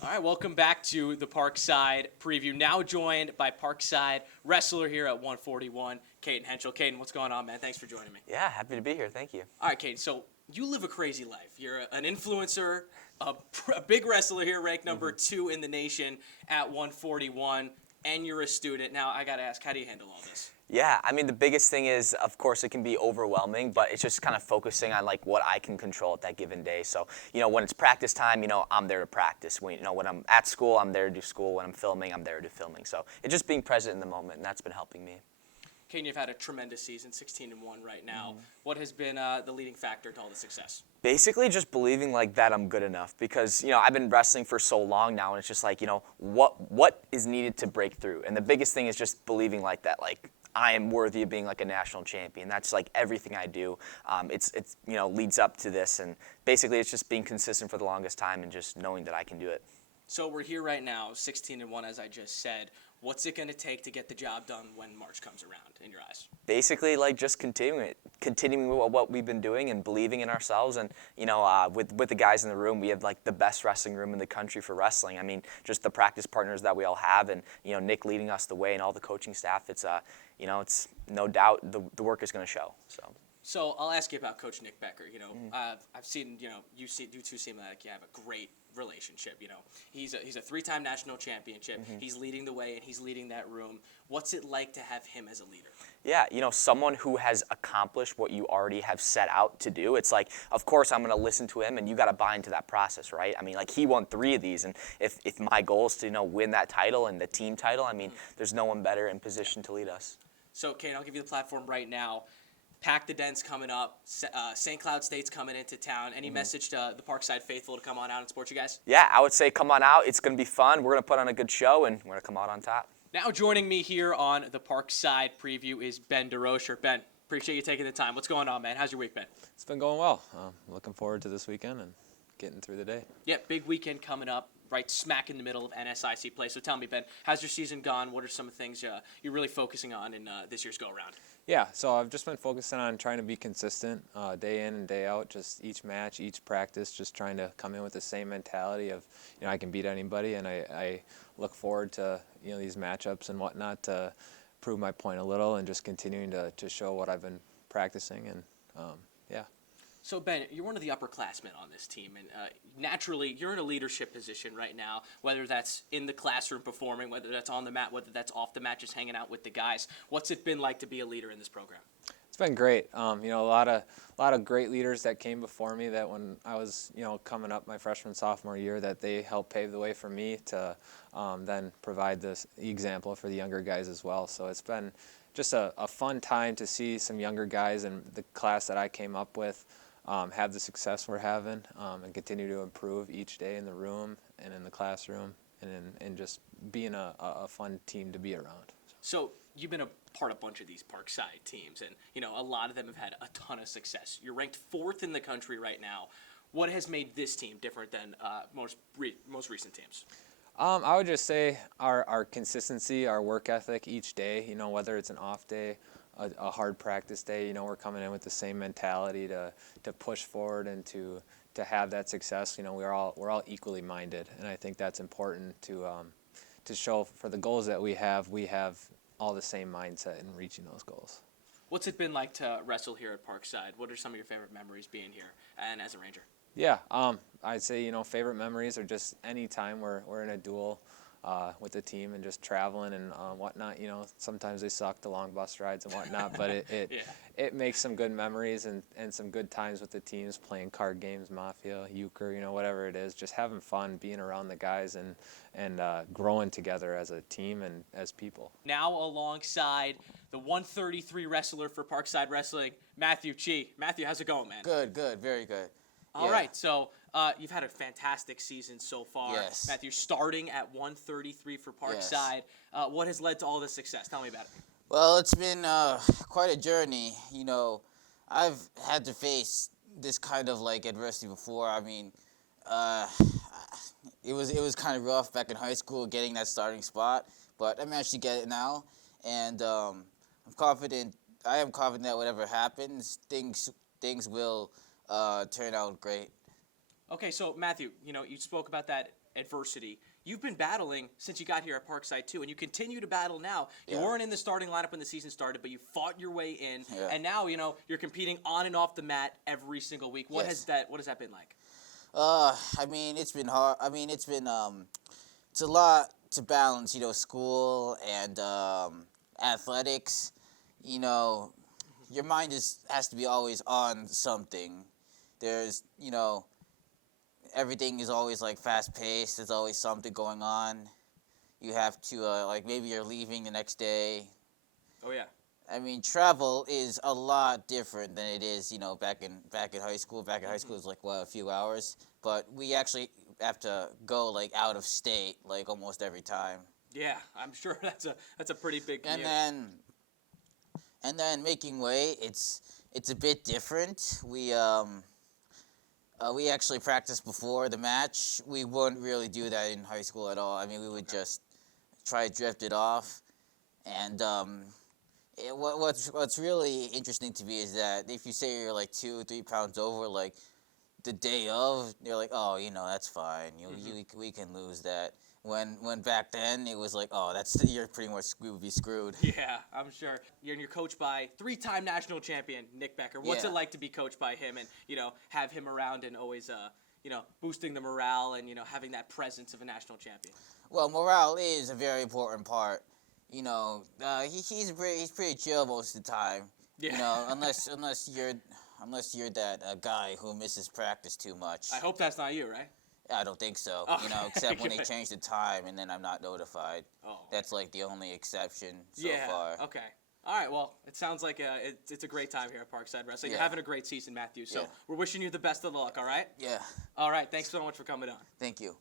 All right, welcome back to the Parkside preview. Now joined by Parkside wrestler here at 141, Kayen Henchel. Cayden, what's going on, man? Thanks for joining me. Yeah, happy to be here. Thank you. All right, Cayden, so you live a crazy life. You're an influencer, a big wrestler here, ranked number 2 in the nation at 141, and you're a student. Now, I got to ask, how do you handle all this? Yeah, I mean, the biggest thing is, of course, it can be overwhelming, but it's just kind of focusing on like what I can control at that given day. So, when it's practice time, I'm there to practice. When I'm at school, I'm there to do school. When I'm filming, I'm there to do filming. So it's just being present in the moment, and that's been helping me. Kayen, you've had a tremendous season, 16-1 right now. What has been the leading factor to all the success? Basically just believing like that I'm good enough because, I've been wrestling for so long now, and it's just like, what is needed to break through? And the biggest thing is just believing like that, like, I am worthy of being like a national champion. That's like everything I do. It's leads up to this, and basically it's just being consistent for the longest time and just knowing that I can do it. So we're here right now, 16-1, as I just said. What's it going to take to get the job done when March comes around, in your eyes? Basically, like just continuing what we've been doing and believing in ourselves. And with the guys in the room, we have like the best wrestling room in the country for wrestling. I mean, just the practice partners that we all have, and Nick leading us the way, and all the coaching staff. It's it's no doubt the work is going to show. So I'll ask you about Coach Nick Becker. I've seen, you two seem like you have a great relationship. He's a 3-time national championship. He's leading the way, and he's leading that room. What's it like to have him as a leader? Yeah, someone who has accomplished what you already have set out to do. It's like, of course, I'm going to listen to him, and you got to buy into that process, right? I mean, like, he won 3 of these, and if my goal is to win that title and the team title, I mean, there's no one better in position to lead us. So, Kayen, I'll give you the platform right now. Pack the Dens coming up. St. Cloud State's coming into town. Any message to the Parkside faithful to come on out and support you guys? Yeah, I would say come on out. It's going to be fun. We're going to put on a good show, and we're going to come out on top. Now joining me here on the Parkside preview is Ben Deroer. Ben, appreciate you taking the time. What's going on, man? How's your week been? It's been going well. Looking forward to this weekend and getting through the day. Yeah, big weekend coming up, right smack in the middle of NSIC play. So tell me, Ben, how's your season gone? What are some of the things you're really focusing on in this year's go-around? Yeah, so I've just been focusing on trying to be consistent day in and day out, just each match, each practice, just trying to come in with the same mentality of, I can beat anybody, and I look forward to, these matchups and whatnot to prove my point a little and just continuing to show what I've been practicing, and yeah. So, Ben, you're one of the upperclassmen on this team, and naturally, you're in a leadership position right now, whether that's in the classroom performing, whether that's on the mat, whether that's off the mat, just hanging out with the guys. What's it been like to be a leader in this program? It's been great. A lot of great leaders that came before me that when I was, coming up my freshman, sophomore year, that they helped pave the way for me to then provide this example for the younger guys as well. So it's been just a fun time to see some younger guys in the class that I came up with have the success we're having, and continue to improve each day in the room and in the classroom, and just being a fun team to be around. So you've been a part of a bunch of these Parkside teams, and a lot of them have had a ton of success. You're ranked 4th in the country right now. What has made this team different than most recent teams? I would just say our consistency, our work ethic each day, whether it's an off day, a hard practice day, we're coming in with the same mentality to push forward and to have that success. We're all equally minded, and I think that's important to show for the goals that we have all the same mindset in reaching those goals. What's it been like to wrestle here at Parkside? What are some of your favorite memories being here and as a Ranger? Yeah, I'd say, favorite memories are just any time we're in a duel with the team and just traveling and whatnot. Sometimes they suck, the long bus rides and whatnot, but it makes some good memories and some good times with the teams, playing card games, Mafia, Euchre, whatever it is, just having fun, being around the guys and growing together as a team and as people. Now alongside the 133 wrestler for Parkside Wrestling, Matthew Chi. Matthew, how's it going, man? Good, very good. All right, so you've had a fantastic season so far. Yes. Matthew, starting at 133 for Parkside. Yes. What has led to all this success? Tell me about it. Well, it's been quite a journey. I've had to face this kind of like adversity before. I mean, it was kind of rough back in high school getting that starting spot, but I managed to get it now, and I'm confident. I am confident that whatever happens, things will turn out great. Okay, so Matthew, you spoke about that adversity. You've been battling since you got here at Parkside too, and you continue to battle now. You Yeah. weren't in the starting lineup when the season started, but you fought your way in, Yeah. and now you're competing on and off the mat every single week. What Yes. has that been like? I mean, it's been hard. I mean, it's a lot to balance, school and athletics. Your mind has to be always on something. There's, everything is always like fast paced. There's always something going on. You have to like maybe you're leaving the next day. Oh yeah. I mean, travel is a lot different than it is, back in high school. Back in high school, it was like a few hours, but we actually have to go like out of state like almost every time. Yeah, I'm sure that's a pretty big commute. And then making weight, it's a bit different. We actually practiced before the match. We wouldn't really do that in high school at all. I mean, we would just try to drift it off, and what's really interesting to me is that if you say you're like 2 or 3 pounds over, like the day of, you're like, oh, that's fine. We can lose that. When back then it was like, oh, you're pretty much we would be screwed. Yeah, I'm sure. You're coached by 3-time national champion Nick Becker. What's Yeah. it like to be coached by him and have him around and always boosting the morale and having that presence of a national champion? Well, morale is a very important part. He's pretty chill most of the time. Yeah. Unless you're that guy who misses practice too much. I hope that's not you, right? I don't think so. Okay, Except when they good. change the time and then I'm not notified. Oh. That's like the only exception so Yeah. far. Okay. All right. Well, it sounds like it's a great time here at Parkside Wrestling. You're Yeah. having a great season, Matthew. So Yeah. we're wishing you the best of luck. All right. Yeah. All right. Thanks so much for coming on. Thank you.